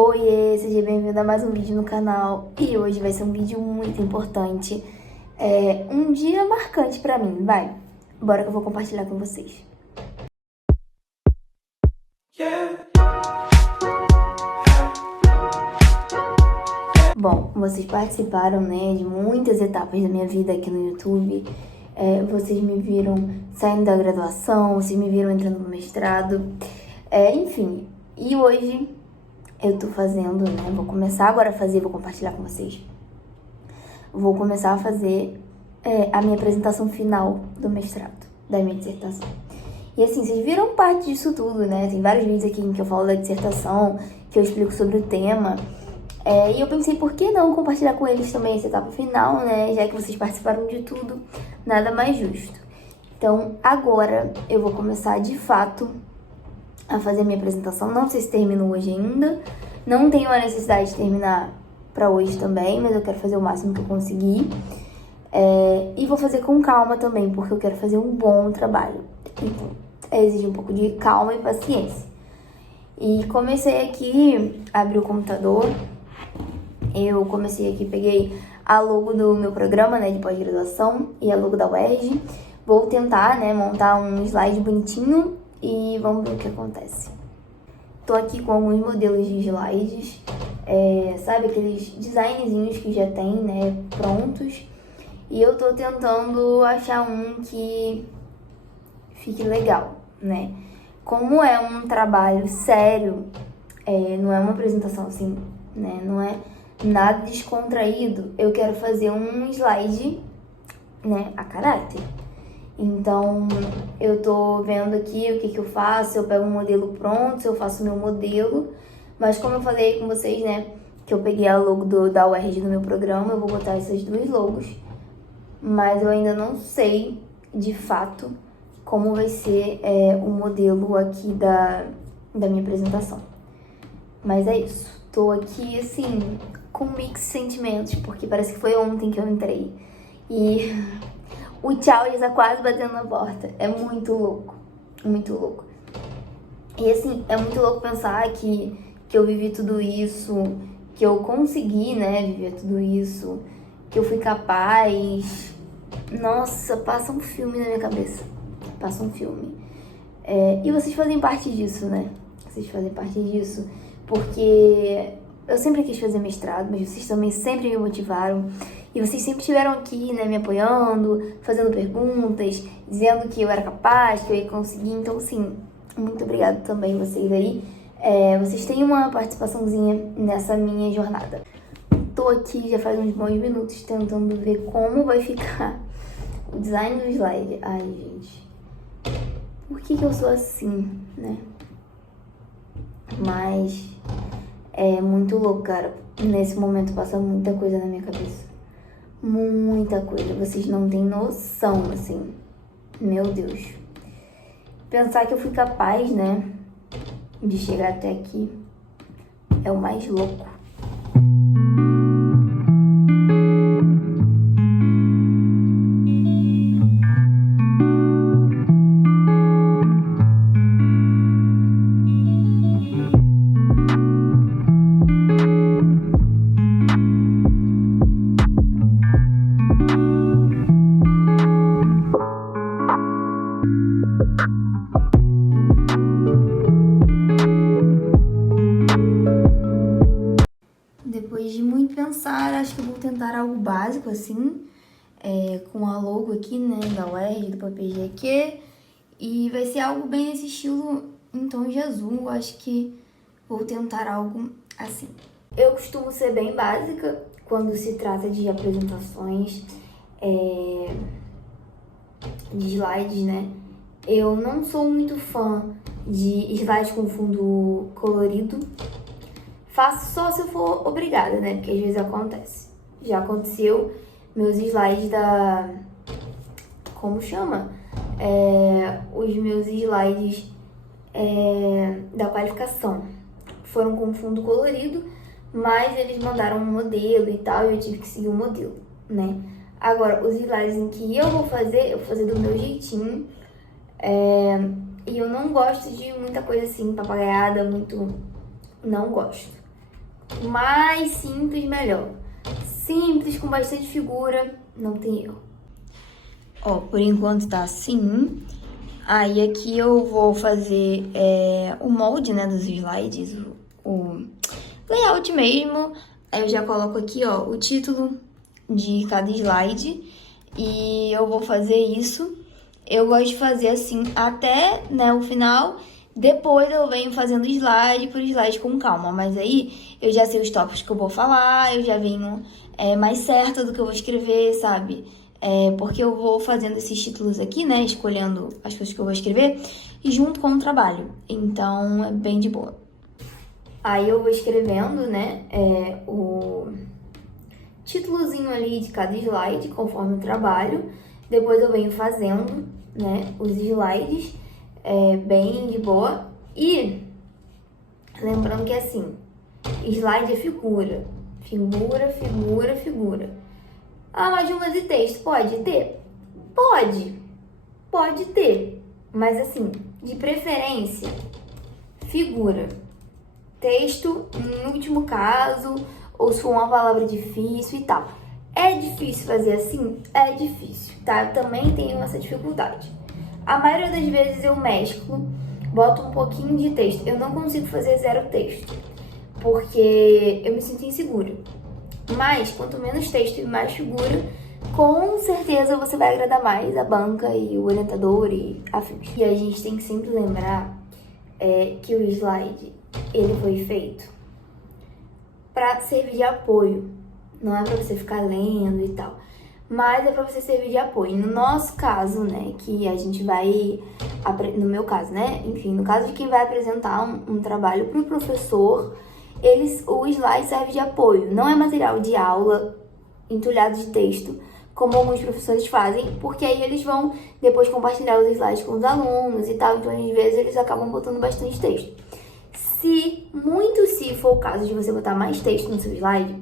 Oiê, seja bem-vindo a mais um vídeo no canal. E hoje vai ser um vídeo muito importante. Um dia marcante pra mim, vai. Bora que eu vou compartilhar com vocês. Bom, vocês participaram, né, de muitas etapas da minha vida aqui no YouTube. Vocês me viram saindo da graduação, vocês me viram entrando no mestrado. Enfim, e hoje eu tô fazendo, né, vou começar agora a fazer, vou compartilhar com vocês. Vou começar a fazer a minha apresentação final do mestrado, da minha dissertação. E assim, vocês viram parte disso tudo, né? Tem vários vídeos aqui em que eu falo da dissertação, que eu explico sobre o tema. E eu pensei, por que não compartilhar com eles também essa etapa final, né? Já que vocês participaram de tudo, nada mais justo. Então, agora eu vou começar de fato a fazer a minha apresentação. Não sei se termino hoje ainda. Não tenho a necessidade de terminar pra hoje também, mas eu quero fazer o máximo que eu conseguir. E vou fazer com calma também, porque eu quero fazer um bom trabalho. Então, exige um pouco de calma e paciência. E comecei aqui, abri o computador. Eu comecei aqui, peguei a logo do meu programa, né, de pós-graduação e a logo da UERJ. Vou tentar, né, montar um slide bonitinho e vamos ver o que acontece. Tô aqui com alguns modelos de slides, sabe, aqueles designzinhos que já tem, né, prontos. E eu tô tentando achar um que fique legal, né. Como é um trabalho sério, não é uma apresentação assim, né, não é nada descontraído, eu quero fazer um slide, né, a caráter. Então, eu tô vendo aqui o que eu faço, eu pego um modelo pronto, eu faço o meu modelo. Mas como eu falei com vocês, né, que eu peguei a logo da UERJ no meu programa, eu vou botar essas duas logos. Mas eu ainda não sei, de fato, como vai ser o modelo aqui da minha apresentação. Mas é isso. Tô aqui, assim, com mix de sentimentos, porque parece que foi ontem que eu entrei. E o tchau já tá quase batendo na porta. É muito louco, muito louco. E assim, é muito louco pensar que eu vivi tudo isso, que eu consegui, né, viver tudo isso, que eu fui capaz. Nossa, passa um filme na minha cabeça. Passa um filme. E vocês fazem parte disso, né? Vocês fazem parte disso, porque eu sempre quis fazer mestrado, mas vocês também sempre me motivaram. E vocês sempre estiveram aqui, né, me apoiando, fazendo perguntas, dizendo que eu era capaz, que eu ia conseguir. Então, assim, muito obrigada também vocês aí. Vocês têm uma participaçãozinha nessa minha jornada. Tô aqui já faz uns bons minutos tentando ver como vai ficar o design do slide. Ai, gente, por que eu sou assim, né? Mas é muito louco, cara. Nesse momento passa muita coisa na minha cabeça. Muita coisa. Vocês não têm noção, assim. Meu Deus. Pensar que eu fui capaz, né, de chegar até aqui é o mais louco. Depois de muito pensar, acho que eu vou tentar algo básico, assim, com a logo aqui, né, da UERJ, do PPG-Q, e vai ser algo bem nesse estilo em tom de azul. Acho que vou tentar algo assim. Eu costumo ser bem básica quando se trata de apresentações de slides, né. Eu não sou muito fã de slides com fundo colorido. Faço só se eu for obrigada, né? Porque às vezes acontece. Já aconteceu meus slides da... Como chama? Os meus slides da qualificação foram com fundo colorido, mas eles mandaram um modelo e tal, e eu tive que seguir o modelo, né? Agora, os slides em que eu vou fazer do meu jeitinho. E eu não gosto de muita coisa assim, papagaiada, muito... Não gosto. mais simples, melhor. Simples, com bastante figura, não tem erro. Ó, por enquanto tá assim. Aí aqui eu vou fazer o molde, né, dos slides, o layout mesmo. Aí eu já coloco aqui, ó, o título de cada slide. E eu vou fazer isso. Eu gosto de fazer assim até, né, o final. Depois eu venho fazendo slide por slide com calma. Mas aí eu já sei os tópicos que eu vou falar, eu já venho mais certa do que eu vou escrever, sabe? Porque eu vou fazendo esses títulos aqui, né? Escolhendo as coisas que eu vou escrever junto com o trabalho. Então é bem de boa. Aí eu vou escrevendo, né? O títulozinho ali de cada slide, conforme o trabalho. Depois eu venho fazendo, né, os slides, bem de boa. E lembrando que assim, slide é figura. Figura, figura, figura. Ah, mas Juma, de texto pode ter? Pode ter. Mas assim, de preferência, figura. Texto, em último caso, ou se for uma palavra difícil e tal. É difícil fazer assim? É difícil, tá? Eu também tenho essa dificuldade. A maioria das vezes eu mesclo, boto um pouquinho de texto. Eu não consigo fazer zero texto, porque eu me sinto insegura. Mas, quanto menos texto e mais figura, com certeza você vai agradar mais a banca e o orientador e afins. E a gente tem que sempre lembrar que o slide, ele foi feito para servir de apoio. Não é para você ficar lendo e tal, mas é para você servir de apoio. No nosso caso, né, que a gente vai, no meu caso, né, enfim, no caso de quem vai apresentar um trabalho para o professor, o slide serve de apoio. Não é material de aula entulhado de texto, como alguns professores fazem, porque aí eles vão depois compartilhar os slides com os alunos e tal, então às vezes eles acabam botando bastante texto. Se for o caso de você botar mais texto no seu slide,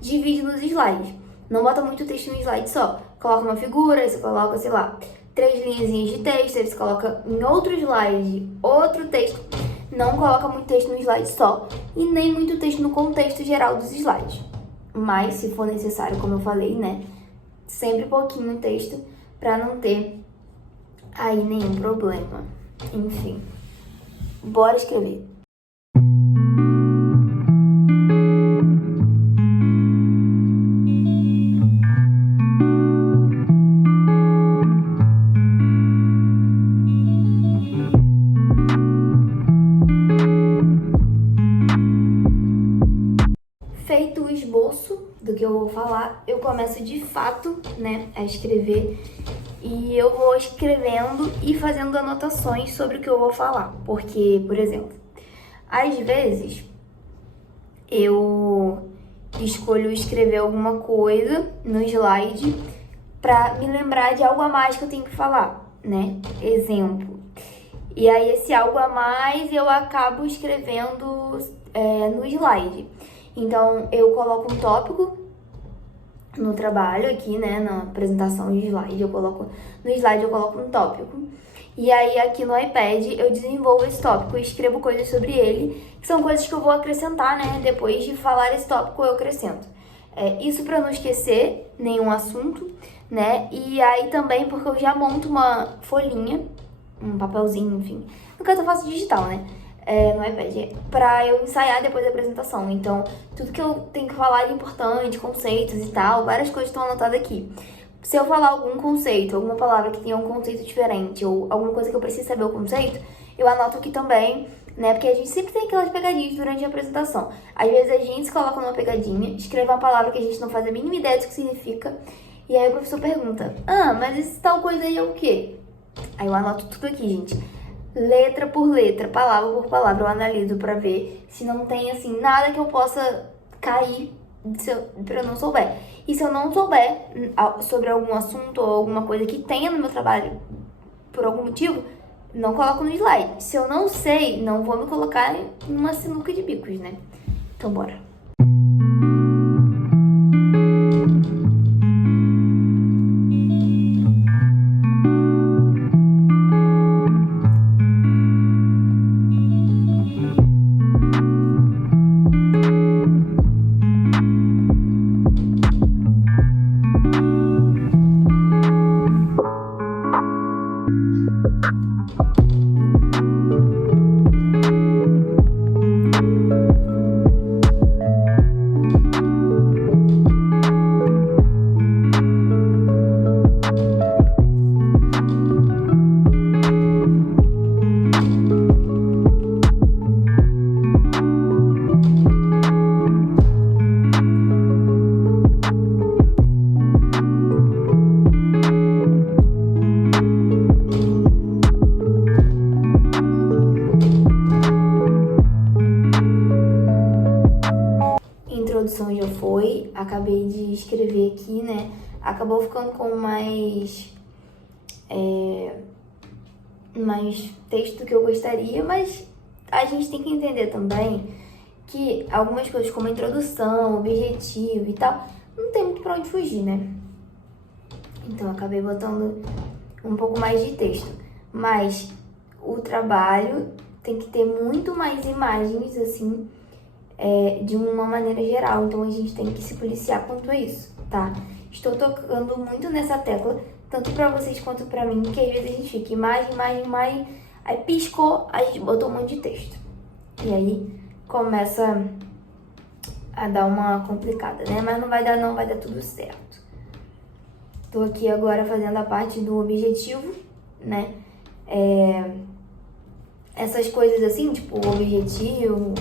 divide nos slides. Não bota muito texto no slide só. Coloca uma figura, aí você coloca, sei lá, 3 linhazinhas de texto, aí você coloca em outro slide outro texto. Não coloca muito texto no slide só e nem muito texto no contexto geral dos slides. Mas, se for necessário, como eu falei, né, sempre pouquinho texto pra não ter aí nenhum problema. Enfim, bora escrever. Feito o esboço do que eu vou falar, eu começo de fato, né, a escrever. E eu vou escrevendo e fazendo anotações sobre o que eu vou falar. Porque, por exemplo, às vezes eu escolho escrever alguma coisa no slide pra me lembrar de algo a mais que eu tenho que falar, né? Exemplo. E aí esse algo a mais eu acabo escrevendo no slide. Então eu coloco um tópico no trabalho aqui, né, na apresentação de slide, no slide eu coloco um tópico. E aí aqui no iPad eu desenvolvo esse tópico e escrevo coisas sobre ele, que são coisas que eu vou acrescentar, né, depois de falar esse tópico eu acrescento. Isso para não esquecer nenhum assunto, né, e aí também porque eu já monto uma folhinha, um papelzinho, enfim, no caso eu faço digital, né, no iPad, pra eu ensaiar depois da apresentação. Então, tudo que eu tenho que falar de importante, conceitos e tal, várias coisas estão anotadas aqui. Se eu falar algum conceito, alguma palavra que tenha um conceito diferente, ou alguma coisa que eu preciso saber o conceito, eu anoto aqui também, né? Porque a gente sempre tem aquelas pegadinhas durante a apresentação. Às vezes a gente se coloca numa pegadinha, escreve uma palavra que a gente não faz a mínima ideia do que significa, e aí o professor pergunta, mas esse tal coisa aí é o quê? Aí eu anoto tudo aqui, gente. Letra por letra, palavra por palavra, eu analiso pra ver se não tem, assim, nada que eu possa cair pra eu não souber. E se eu não souber sobre algum assunto ou alguma coisa que tenha no meu trabalho, por algum motivo, não coloco no slide. Se eu não sei, não vou me colocar em uma sinuca de bicos, né? Então, bora. introdução já foi, acabei de escrever aqui, né? Acabou ficando com mais texto do que eu gostaria, mas a gente tem que entender também que algumas coisas como introdução, objetivo e tal, não tem muito pra onde fugir, né? Então eu acabei botando um pouco mais de texto. Mas o trabalho tem que ter muito mais imagens, assim, de uma maneira geral. Então a gente tem que se policiar quanto a isso, tá? Estou tocando muito nessa tecla, tanto pra vocês quanto pra mim, que às vezes a gente fica imagem, aí piscou, a gente botou um monte de texto. E aí começa a dar uma complicada, né? Mas não vai dar não, vai dar tudo certo. Tô aqui agora fazendo a parte do objetivo, né? Essas coisas assim, tipo objetivo,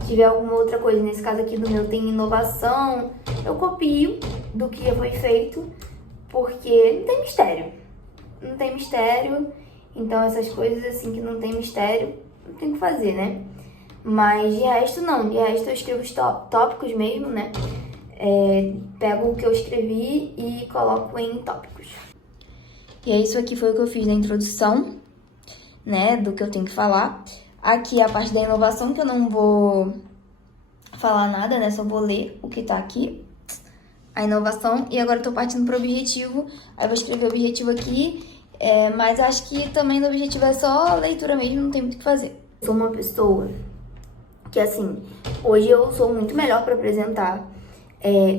se tiver alguma outra coisa, nesse caso aqui do meu tem inovação, eu copio do que já foi feito, porque não tem mistério. Não tem mistério, então essas coisas assim que não tem mistério, não tem o que fazer, né? Mas de resto não, de resto eu escrevo os tópicos mesmo, né? Pego o que eu escrevi e coloco em tópicos. E aí isso aqui foi o que eu fiz na introdução, né? Do que eu tenho que falar. Aqui a parte da inovação, que eu não vou falar nada, né? Só vou ler o que tá aqui. A inovação. E agora eu tô partindo pro objetivo. Aí eu vou escrever o objetivo aqui. Mas acho que também no objetivo é só leitura mesmo, não tem muito o que fazer. Eu sou uma pessoa que, assim, hoje eu sou muito melhor para apresentar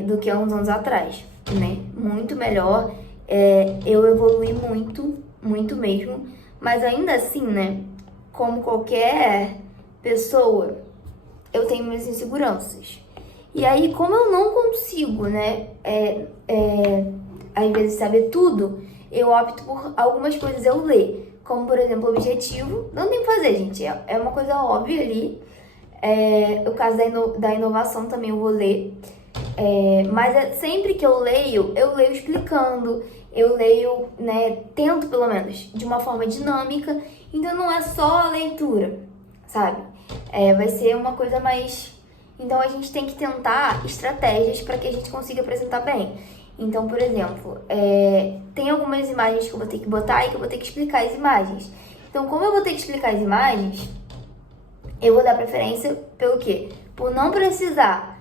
do que há uns anos atrás, né? Muito melhor. Eu evolui muito, muito mesmo. Mas ainda assim, né? Como qualquer pessoa, eu tenho minhas inseguranças. E aí, como eu não consigo, né? Às vezes saber tudo, eu opto por algumas coisas eu ler. Como, por exemplo, objetivo. Não tem o que fazer, gente. É uma coisa óbvia ali. O caso da inovação também eu vou ler. Mas sempre que eu leio explicando. Eu leio, né, tento pelo menos, de uma forma dinâmica. Então não é só a leitura, sabe? Vai ser uma coisa mais... Então a gente tem que tentar estratégias para que a gente consiga apresentar bem. Então, por exemplo, tem algumas imagens que eu vou ter que botar e que eu vou ter que explicar as imagens. Então, como eu vou ter que explicar as imagens, eu vou dar preferência pelo quê? Por não precisar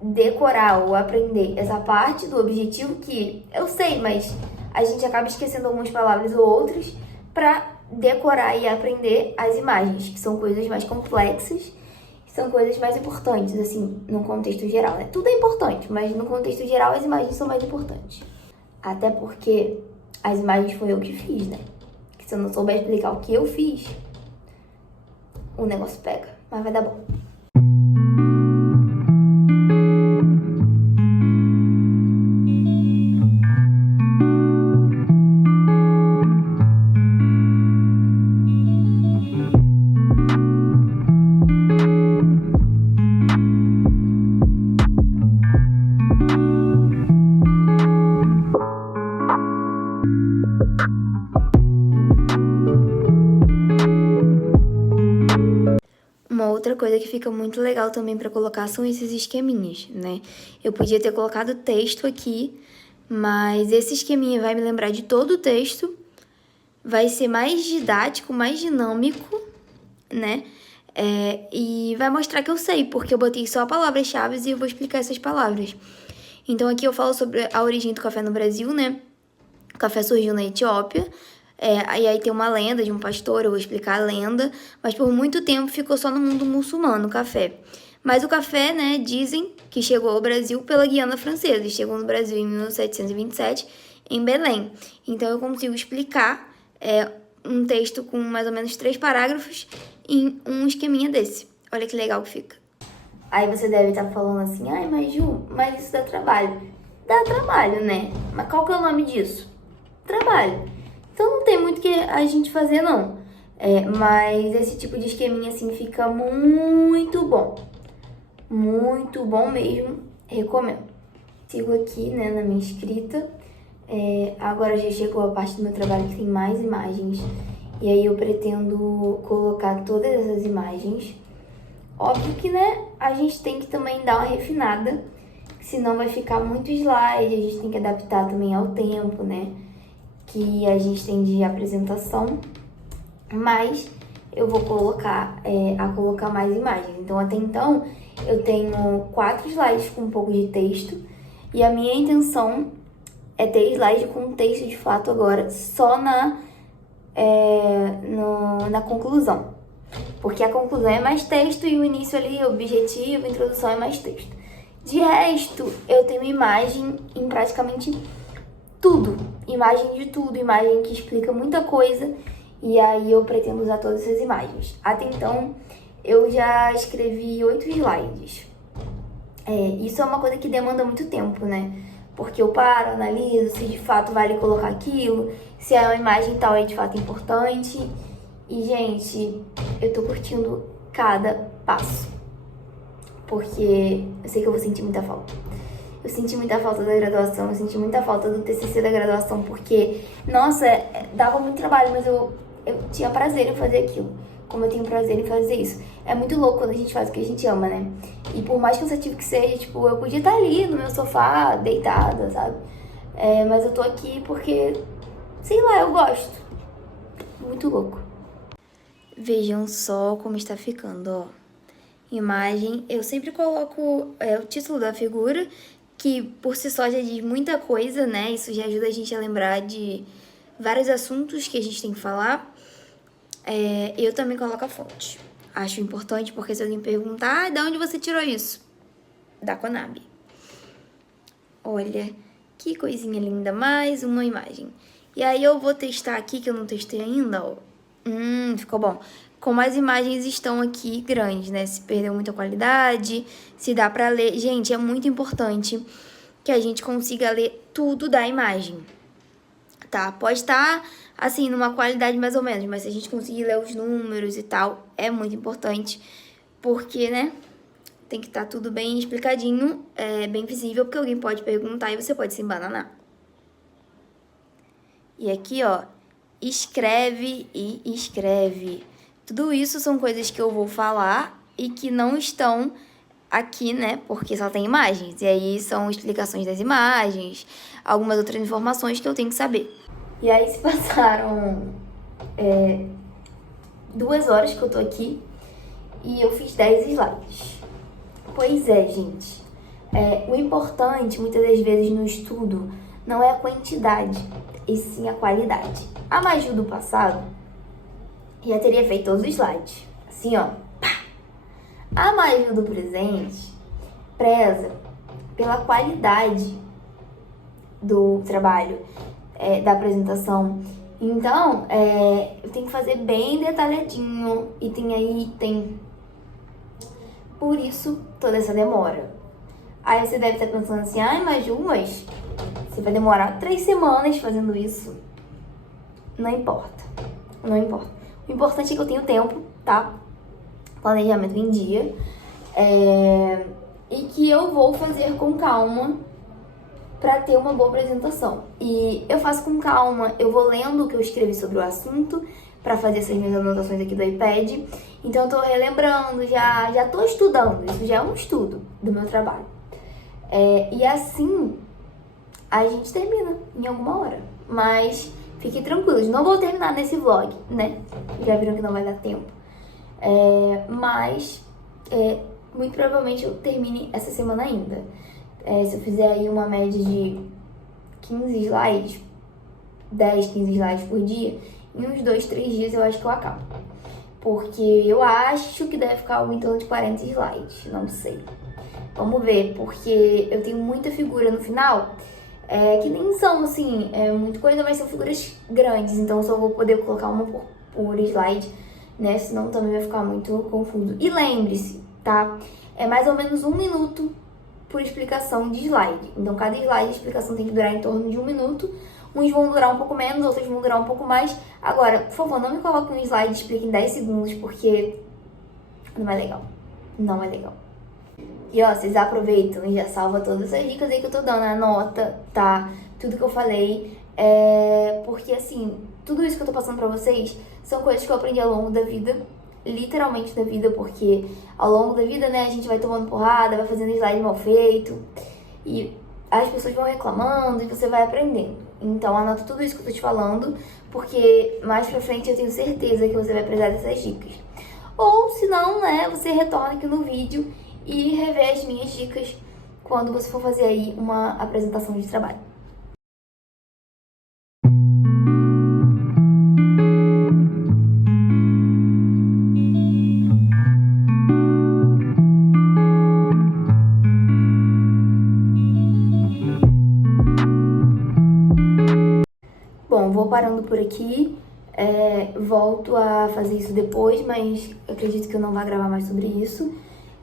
decorar ou aprender essa parte do objetivo que eu sei, mas a gente acaba esquecendo algumas palavras ou outras para decorar e aprender as imagens, que são coisas mais complexas, são coisas mais importantes, assim, no contexto geral, né? Tudo é importante, mas no contexto geral as imagens são mais importantes. Até porque as imagens foi eu que fiz, né? Que se eu não souber explicar o que eu fiz, o negócio pega, mas vai dar bom. Uma outra coisa que fica muito legal também para colocar são esses esqueminhas, né? Eu podia ter colocado texto aqui, mas esse esqueminha vai me lembrar de todo o texto, vai ser mais didático, mais dinâmico, né? E vai mostrar que eu sei, porque eu botei só palavras-chave e eu vou explicar essas palavras. Então aqui eu falo sobre a origem do café no Brasil, né? O café surgiu na Etiópia. E aí tem uma lenda de um pastor, eu vou explicar a lenda, mas por muito tempo ficou só no mundo muçulmano o café. Mas o café, né, dizem que chegou ao Brasil pela Guiana Francesa, e chegou no Brasil em 1727, em Belém. Então eu consigo explicar um texto com mais ou menos 3 parágrafos em um esqueminha desse. Olha que legal que fica. Aí você deve estar falando assim, ai, mas Ju, mas isso dá trabalho. Dá trabalho, né? Mas qual que é o nome disso? Trabalho. Então não tem muito que a gente fazer, não. Mas esse tipo de esqueminha, assim, fica muito bom. Muito bom mesmo. Recomendo. Sigo aqui, né, na minha escrita. Agora já chegou a parte do meu trabalho que tem mais imagens. E aí eu pretendo colocar todas essas imagens Óbvio que, né, a gente tem que também dar uma refinada, senão vai ficar muito slide, a gente tem que adaptar também ao tempo, né, que a gente tem de apresentação, mas eu vou colocar mais imagens. Então, até então, eu tenho 4 slides com um pouco de texto, e a minha intenção é ter slide com texto de fato agora, só na conclusão. Porque a conclusão é mais texto e o início ali, o objetivo, a introdução é mais texto. De resto, eu tenho imagem em praticamente tudo. Imagem de tudo, imagem que explica muita coisa. E aí eu pretendo usar todas essas imagens. Até então, eu já escrevi 8 slides. Isso é uma coisa que demanda muito tempo, né? Porque eu paro, analiso se de fato vale colocar aquilo, se a imagem tal é de fato importante. E, gente, eu tô curtindo cada passo. Porque eu sei que eu vou sentir muita falta. Eu senti muita falta da graduação, eu senti muita falta do TCC da graduação, porque, nossa, dava muito trabalho, mas eu tinha prazer em fazer aquilo. Como eu tenho prazer em fazer isso. É muito louco quando a gente faz o que a gente ama, né? E por mais cansativo que seja, tipo, eu podia estar ali no meu sofá, deitada, sabe? Mas eu tô aqui porque, sei lá, eu gosto. Muito louco. Vejam só como está ficando, ó. Imagem, eu sempre coloco o título da figura, que por si só já diz muita coisa, né? Isso já ajuda a gente a lembrar de vários assuntos que a gente tem que falar. Eu também coloco a fonte. Acho importante porque se alguém perguntar, de onde você tirou isso? Da Conab. Olha, que coisinha linda, mais uma imagem. E aí eu vou testar aqui, que eu não testei ainda, ó. Ficou bom. Como as imagens estão aqui grandes, né? Se perdeu muita qualidade, se dá pra ler. Gente, é muito importante que a gente consiga ler tudo da imagem, tá? Pode estar, assim, numa qualidade mais ou menos, mas se a gente conseguir ler os números e tal, é muito importante, porque, né, tem que estar tudo bem explicadinho, bem visível, porque alguém pode perguntar e você pode se embananar. E aqui, ó, escreve e escreve. Tudo isso são coisas que eu vou falar e que não estão aqui, né, porque só tem imagens. E aí são explicações das imagens, algumas outras informações que eu tenho que saber. E aí se passaram 2 horas que eu tô aqui e eu fiz 10 slides. Pois é, gente. O importante, muitas das vezes no estudo, não é a quantidade, e sim a qualidade. A Maju do passado já teria feito todos os slides. Assim, ó. Pá. A Maju do presente preza pela qualidade do trabalho, da apresentação. Então, eu tenho que fazer bem detalhadinho. E tem item. Por isso, toda essa demora. Aí você deve estar pensando assim, ai, Maju, mas você vai demorar 3 semanas fazendo isso. Não importa. Não importa. O importante é que eu tenho tempo, tá? Planejamento em dia. E que eu vou fazer com calma pra ter uma boa apresentação. E eu faço com calma, eu vou lendo o que eu escrevi sobre o assunto pra fazer essas minhas anotações aqui do iPad. Então eu tô relembrando, já tô estudando. Isso já é um estudo do meu trabalho. E assim, a gente termina em alguma hora. Mas fiquem tranquilos, não vou terminar nesse vlog, né? Já viram que não vai dar tempo. Mas muito provavelmente eu termine essa semana ainda. Se eu fizer aí uma média de 15 slides, 10, 15 slides por dia, em uns 2, 3 dias eu acho que eu acabo. Porque eu acho que deve ficar algo em torno de 40 slides, não sei. Vamos ver, porque eu tenho muita figura no final, que nem são, assim, muita coisa, mas são figuras grandes, então eu só vou poder colocar uma por slide, né? Senão também vai ficar muito confuso. E lembre-se, tá? É mais ou menos 1 minuto por explicação de slide. Então, cada slide de explicação tem que durar em torno de 1 minuto. Uns vão durar um pouco menos, outros vão durar um pouco mais. Agora, por favor, não me coloque um slide e explique em 10 segundos, porque não é legal. Não é legal. E ó, vocês aproveitam e já salva todas essas dicas aí que eu tô dando, anota, tá? Tudo que eu falei. Porque assim, tudo isso que eu tô passando pra vocês são coisas que eu aprendi ao longo da vida. literalmente da vida, porque ao longo da vida, né, a gente vai tomando porrada, vai fazendo slide mal feito, e as pessoas vão reclamando e você vai aprendendo. Então anota tudo isso que eu tô te falando, porque mais pra frente eu tenho certeza que você vai precisar dessas dicas. Ou se não, né, você retorna aqui no vídeo e revê as minhas dicas quando você for fazer aí uma apresentação de trabalho. Bom, vou parando por aqui, volto a fazer isso depois, mas eu acredito que eu não vou gravar mais sobre isso.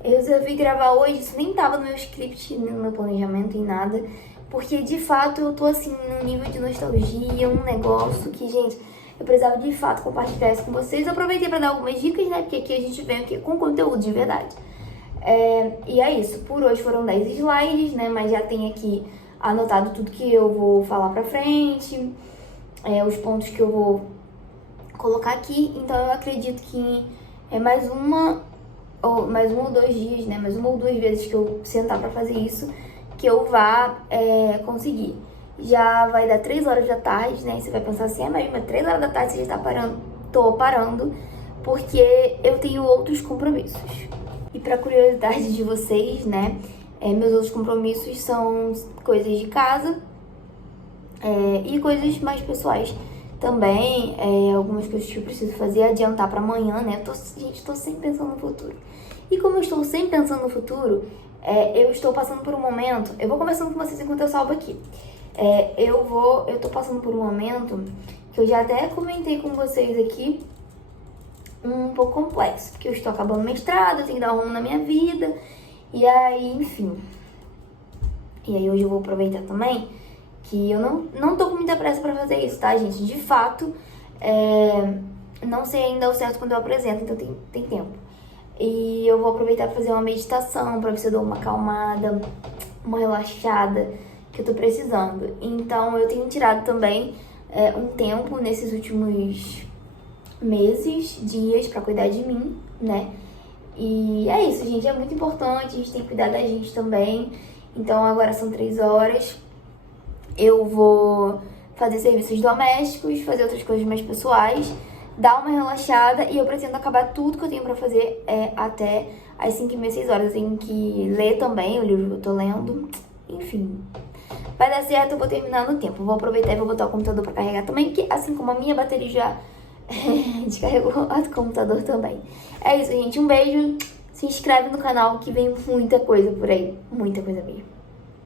Eu resolvi gravar hoje, isso nem tava no meu script, no meu planejamento, em nada, porque de fato eu tô assim, num nível de nostalgia, um negócio que, gente, eu precisava de fato compartilhar isso com vocês. Eu aproveitei pra dar algumas dicas, né, porque aqui a gente vem aqui com conteúdo de verdade. E é isso, por hoje foram 10 slides, né, mas já tem aqui anotado tudo que eu vou falar pra frente, os pontos que eu vou colocar aqui. Então eu acredito que é mais um ou 2 dias, né, mais uma ou 2 vezes que eu sentar pra fazer isso, que eu vá conseguir. Já vai dar 3 horas da tarde, né, e você vai pensar assim, mas 3 horas da tarde você já tá parando? Tô parando, porque eu tenho outros compromissos. E pra curiosidade de vocês, né, meus outros compromissos são coisas de casa, e coisas mais pessoais também, algumas coisas que eu preciso fazer, adiantar pra amanhã, né? Gente, tô sempre pensando no futuro. E como eu estou sempre pensando no futuro, eu estou passando por um momento, eu vou conversando com vocês enquanto eu salvo aqui. Eu tô passando por um momento que eu já até comentei com vocês aqui, um pouco complexo, porque eu estou acabando o mestrado, eu tenho que dar um rumo na minha vida, e aí, enfim. E aí hoje eu vou aproveitar também que eu não tô com muita pressa pra fazer isso, tá, gente? De fato, não sei ainda o certo quando eu apresento, então tem tempo. E eu vou aproveitar pra fazer uma meditação, pra ver se eu dou uma acalmada, uma relaxada, que eu tô precisando. Então, eu tenho tirado também um tempo nesses últimos meses, dias, pra cuidar de mim, né? E é isso, gente, é muito importante, a gente tem que cuidar da gente também. Então, agora são 3 horas. Eu vou fazer serviços domésticos, fazer outras coisas mais pessoais, dar uma relaxada, e eu pretendo acabar tudo que eu tenho pra fazer até as 5h30, 6 horas. Eu tenho que ler também o livro que eu tô lendo, enfim. Vai dar certo, eu vou terminar no tempo. Vou aproveitar e vou botar o computador pra carregar também, que assim como a minha bateria já descarregou o computador também. É isso, gente. Um beijo. Se inscreve no canal que vem muita coisa por aí. Muita coisa mesmo.